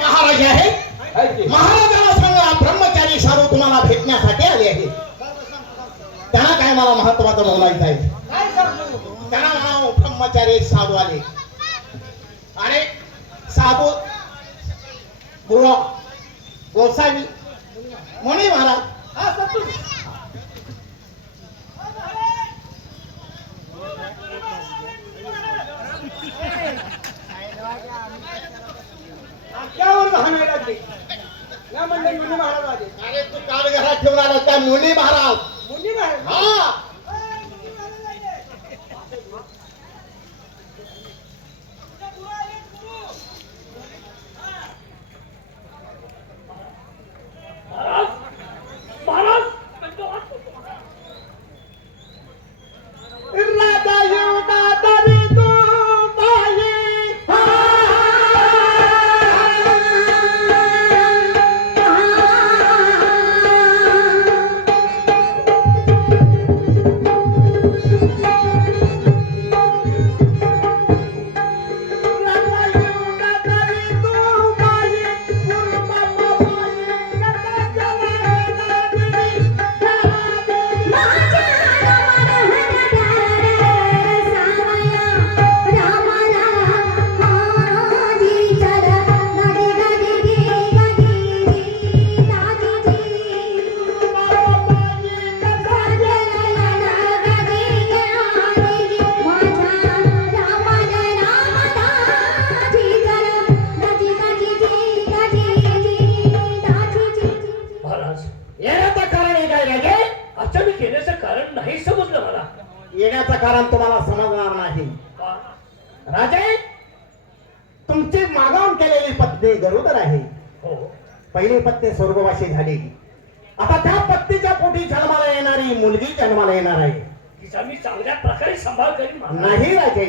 महाराज आहे. महाराजाला सांगा ब्रह्मचारी साधू तुम्हाला भेटण्यासाठी आले आहे. त्यांना काय मला महत्वाचं बोलायचं आहे? त्यांना म्हणाव ब्रह्मचारी साधू आले. अरे साधू गुरु गोसावी म्हणे महाराज. हाणायला लागली. म्हणले मुनी महाराज आले. अरे तू काल घरात ठेवून आला काय मुनी महाराज मुनी महाराज? हा येण्याचं कारण हे काय राजे? अचानक येण्याचं कारण नाही समजलं मला. येण्याचं कारण तुम्हाला समजणार नाही? राजे तुमची मागावून केलेली पत्नी गरुदर आहे. हो. पहिली पत्नी स्वर्गवासी झाली. आता त्या पत्नीच्या पोटी जन्माला येणारी मुलगी जन्माला येणार आहे. तिचा मी चांगल्या प्रकारे सांभाळ करीन. नाही राजे?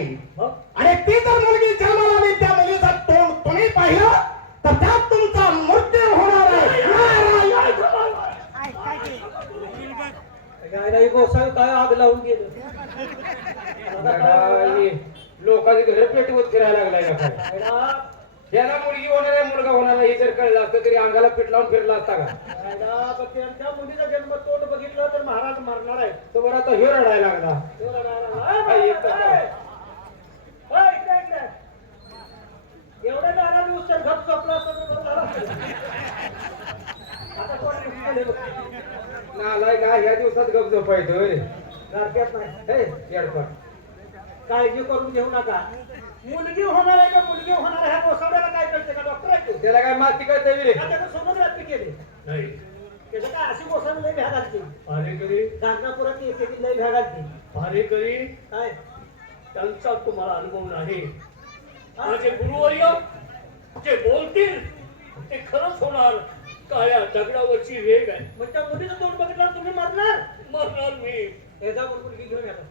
आणि ती जर मुलगी जन्माला आली त्या मुलीचं तोंड तुम्ही पाहिलं तर त्यात तुमचा मृत्यू होणार आहे गायला एक गोसावी काय आग लावून गेलं? लोकांची घर पेटवत फिरायला लागलाय ना काय? गायला- याला मुलगी होणार आहे मुलगा होणार हे जर कळलं असतं तरी अंगाला पीठ लावून फिरला असता का? त्यांच्या मुलीचा जन्म तोंड बघितलं तर महाराज मरणार आहे. तो बरं आता ह्यो रडायला लागला. एवढे नाराज दिवस गप झोपला असता झालं. आता कोण. नालाय का? ह्या दिवसात गप झोपायतोय गारठ्यात नाही. हे येडपट काळजी करून घेऊ नका. मुलगी होणार आहे का? मुलगी होणार आहे. ह्या गोसाव्याला काय कळते का? डॉक्टर आहे तो? त्याला काय माती कळते रे का त्यानं सोनोग्राफी केली? नाही. त्याचं काय? अशी गोसावी लय भ्या घालते. भारेकरी गाणगापुरात येते ती लय भ्या घालते. भारेकरी काय? त्यांचा तुम्हाला अनुभव नाही. माझे गुरुवर्य जे बोलतील ते खरंच होणार. काळ्या दगडावरची रेग आहे. मग त्या मुलीचं तोंड बघितलं तुम्ही मरणार? मरणार मी. एकदा मुलगी घेऊन येतात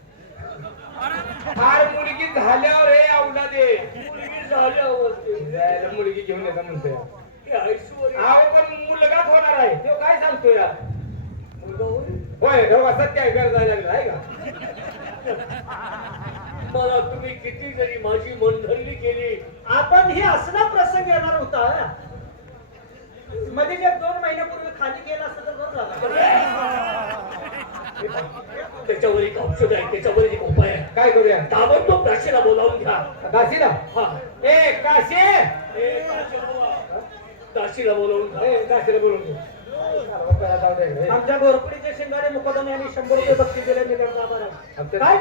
फार मुलगी झाल्यावर हे आवला दे मुलगी झाल्यावरती जायला मुलगी घेऊन येतात म्हणतोय. हे पण मुलगाच होणार आहे. तो काय सांगतोय? यार होय ढोका सत्य घर जायला लागला आहे का? मला तुम्ही किती जरी माझी मनधरणी केली. आपण ही असला प्रसंग येणार होता मध्ये जे दोन महिन्यापूर्वी खाली गेला असतं तर बरं झालं. त्याच्यावर एक औषध आहे त्याच्यावर एक उपाय आहे. काय करूया? ताबडतोब दाशीला बोलावून घ्या. काशीला? हा. ए काशी! ए, बोलावून घ्या. ए काशीला बोलून घे. जाऊ दे रे. आमच्या घोरपडीचे शिंगारे मुकदम यांनी शंभर रुपये बक्षीस दिले मी त्यांचा आभार आहे. काय